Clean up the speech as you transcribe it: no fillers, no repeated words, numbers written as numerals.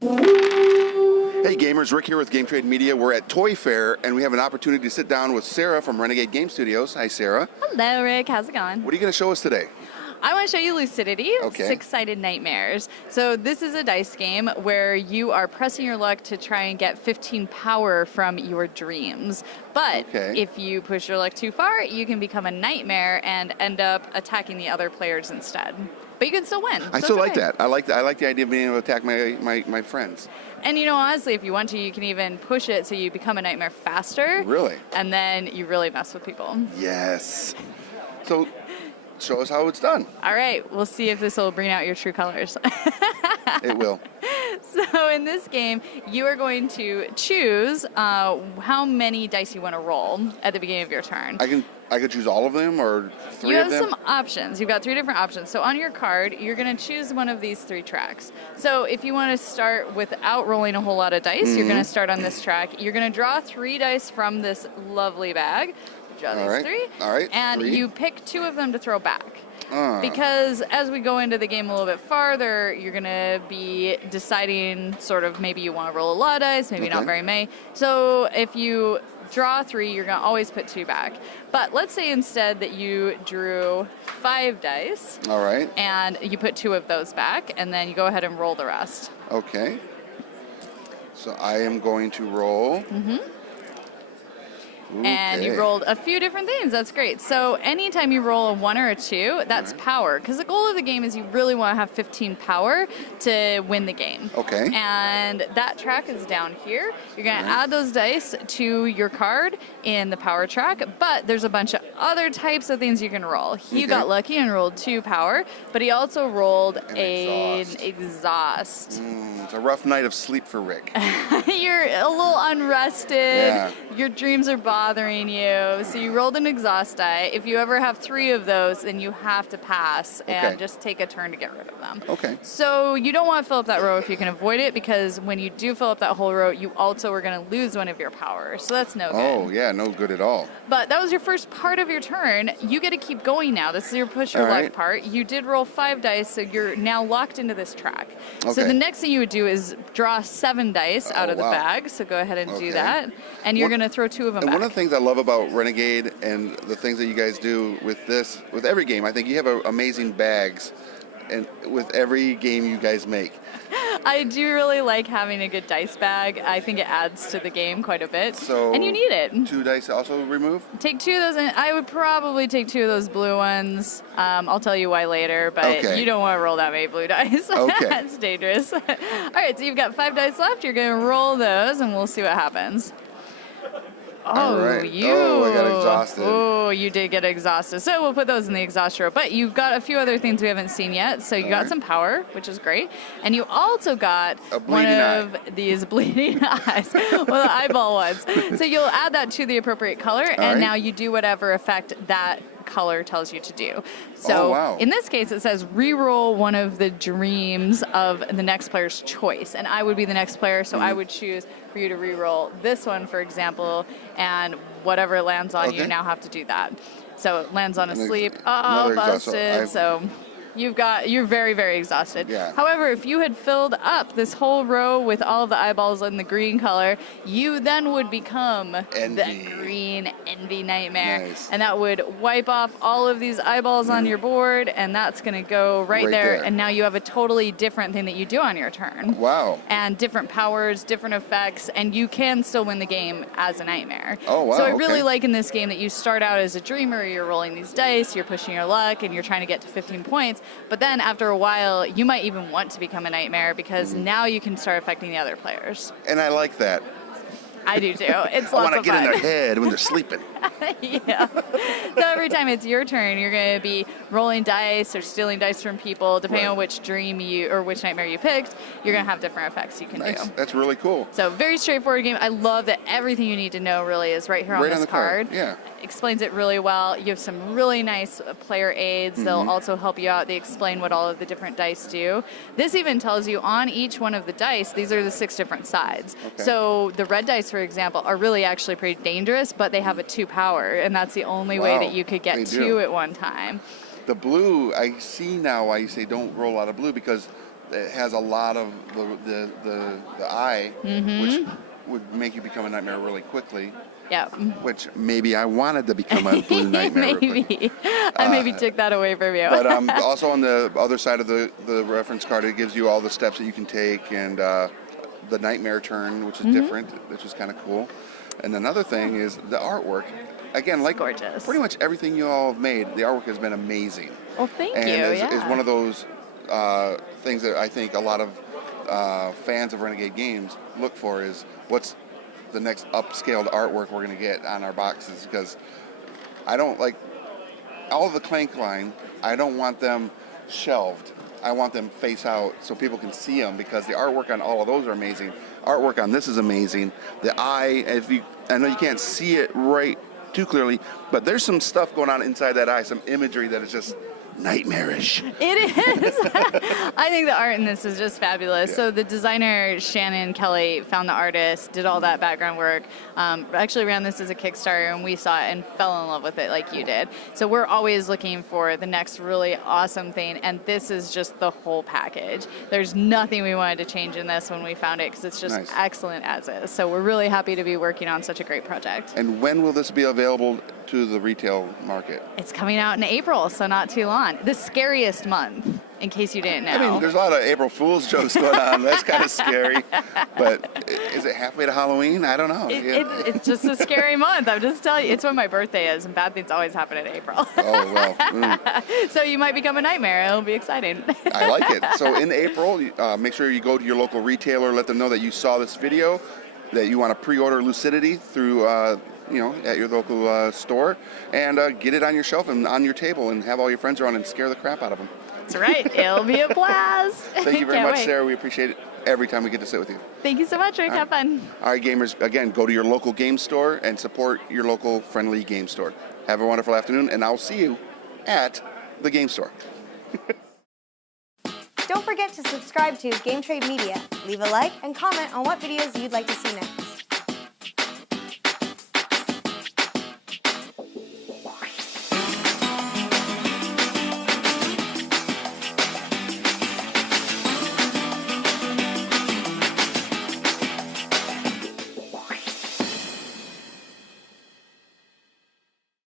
Hey gamers, Rick here with Game Trade Media. We're at ToyFair and we have an opportunity to sit down with Sarah from Renegade Game Studios. Hi Sarah. Hello Rick, how's it going? What are you going to show us today? I want to show you Lucidity, Okay. Six-Sided Nightmares. So this is a dice game where you are pressing your luck to try and get 15 power from your dreams. But if you push your luck too far, you can become a nightmare and end up attacking the other players instead. But you can still win. I still like that. I like the idea of being able to attack my friends. And you know, honestly, if you want to, you can even push it so you become a nightmare faster. Really? And then you really mess with people. Yes. So show us how it's done. All right, we'll see if this will bring out your true colors. It will. So in this game, you are going to choose how many dice you want to roll at the beginning of your turn. I could choose all of them or three of them? You have some options. You've got 3 different options. So on your card, you're going to choose one of these 3 tracks. So if you want to start without rolling a whole lot of dice, you're going to start on this track. You're going to draw 3 dice from this lovely bag. Draw these 3. All right. And 3. you pick 2 of them to throw back. Because as we go into the game a little bit farther, you're going to be deciding sort of maybe you want to roll a lot of dice, maybe not very many. So if you draw 3, you're going to always put 2 back. But let's say instead that you drew 5 dice. All right. And you put 2 of those back, and then you go ahead and roll the rest. Okay. So I am going to roll. And you rolled a few different things. That's great. So anytime you roll a 1 or a 2, that's power. Because the goal of the game is you really want to have 15 power to win the game. Okay. And that track is down here. You're going to add those dice to your card in the power track. But there's a bunch of other types of things you can roll. He got lucky and rolled 2 power. But he also rolled an exhaust. It's a rough night of sleep for Rick. You're a little unrested. Yeah. Your dreams are bothering you. So you rolled an exhaust die. If you ever have 3 of those, then you have to pass and just take a turn to get rid of them. Okay. So you don't want to fill up that row if you can avoid it, because when you do fill up that whole row, you also are going to lose one of your powers. So that's no good. Oh, yeah, no good at all. But that was your first part of your turn. You get to keep going now. This is your push your luck part. You did roll 5 dice, so you're now locked into this track. So the next thing you would do is draw 7 dice out of the bag. So go ahead and do that. And you're going to throw 2 of them back. One of the things I love about Renegade and the things that you guys do with this, with every game, I think you have amazing bags and with every game you guys make. I do really like having a good dice bag. I think it adds to the game quite a bit. So and you need it. 2 dice also remove? Take 2 of those, and I would probably take 2 of those blue ones. I'll tell you why later, but you don't want to roll that many blue dice. That's dangerous. All right, so you've got 5 dice left. You're going to roll those, and we'll see what happens. Oh, I got exhausted. Oh, you did get exhausted. So we'll put those in the exhaust row. But you've got a few other things we haven't seen yet. So you got some power, which is great. And you also got one of these bleeding eyes. Well, the eyeball ones. So you'll add that to the appropriate color. And now you do whatever effect that color tells you to do. So in this case, it says re-roll one of the dreams of the next player's choice. And I would be the next player, so I would choose for you to re-roll this one, for example, and whatever lands on you now have to do that. So it lands on a sleep. Oh, busted. So you're very, very exhausted. However, if you had filled up this whole row with all of the eyeballs in the green color, you then would become the green envy nightmare. And that would wipe off all of these eyeballs on your board, and that's going to go right there. And now you have a totally different thing that you do on your turn. Wow. And different powers, different effects, and you can still win the game as a nightmare. Oh, wow. So I really like in this game that you start out as a dreamer, you're rolling these dice, you're pushing your luck, and you're trying to get to 15 points. But then after a while, you might even want to become a nightmare because now you can start affecting the other players. And I like that. I do too. It's lots of fun. I want to get in their head when they're sleeping. Yeah. So every time it's your turn, you're going to be rolling dice or stealing dice from people, depending on which dream or which nightmare you picked. You're going to have different effects you can do. That's really cool. So very straightforward game. I love that everything you need to know really is right here on this card. Yeah. Explains it really well. You have some really nice player aids. They'll also help you out. They explain what all of the different dice do. This even tells you on each one of the dice, these are the 6 different sides. So the red dice, for example, are really actually pretty dangerous, but they have a 2 power, and that's the only way that you could get 2 at one time. The blue, I see now why you say don't roll out of blue, because it has a lot of the eye, which would make you become a nightmare really quickly. Yeah. Which maybe I wanted to become a blue nightmare. Maybe. I maybe took that away from you. But also on the other side of the reference card, it gives you all the steps that you can take, and the nightmare turn, which is different, which is kind of cool. And another thing is the artwork. Again, like gorgeous. Pretty much everything you all have made, the artwork has been amazing. Well, thank you. And is one of those things that I think a lot of fans of Renegade games look for, is what's the next upscaled artwork we're going to get on our boxes, because I don't like all of the Clank line. I don't want them shelved. I want them face out so people can see them, because the artwork on all of those are amazing. Artwork on this is amazing. The eye, I know you can't see it right too clearly, but there's some stuff going on inside that eye, some imagery that is just nightmarish. It is. I think the art in this is just fabulous. Yeah. So the designer, Shannon Kelly, found the artist, did all that background work, actually ran this as a Kickstarter, and we saw it and fell in love with it like you did. So we're always looking for the next really awesome thing, and this is just the whole package. There's nothing we wanted to change in this when we found it, because it's just excellent as is. So we're really happy to be working on such a great project. And when will this be available to the retail market? It's coming out in April, so not too long. The scariest month, in case you didn't know. I mean, there's a lot of April Fool's jokes going on. That's kind of scary. But is it halfway to Halloween? I don't know. It's just a scary month. I'm just telling you. It's when my birthday is, and bad things always happen in April. Oh, well. So you might become a nightmare. It'll be exciting. I like it. So in April, make sure you go to your local retailer, let them know that you saw this video, that you want to pre-order Lucidity through at your local store, and get it on your shelf and on your table, and have all your friends around and scare the crap out of them. That's right. It'll be a blast. Thank you very much, Sarah. We appreciate it every time we get to sit with you. Thank you so much, Rick. Have fun. All right, gamers, again, go to your local game store and support your local friendly game store. Have a wonderful afternoon, and I'll see you at the game store. Don't forget to subscribe to Game Trade Media. Leave a like and comment on what videos you'd like to see next.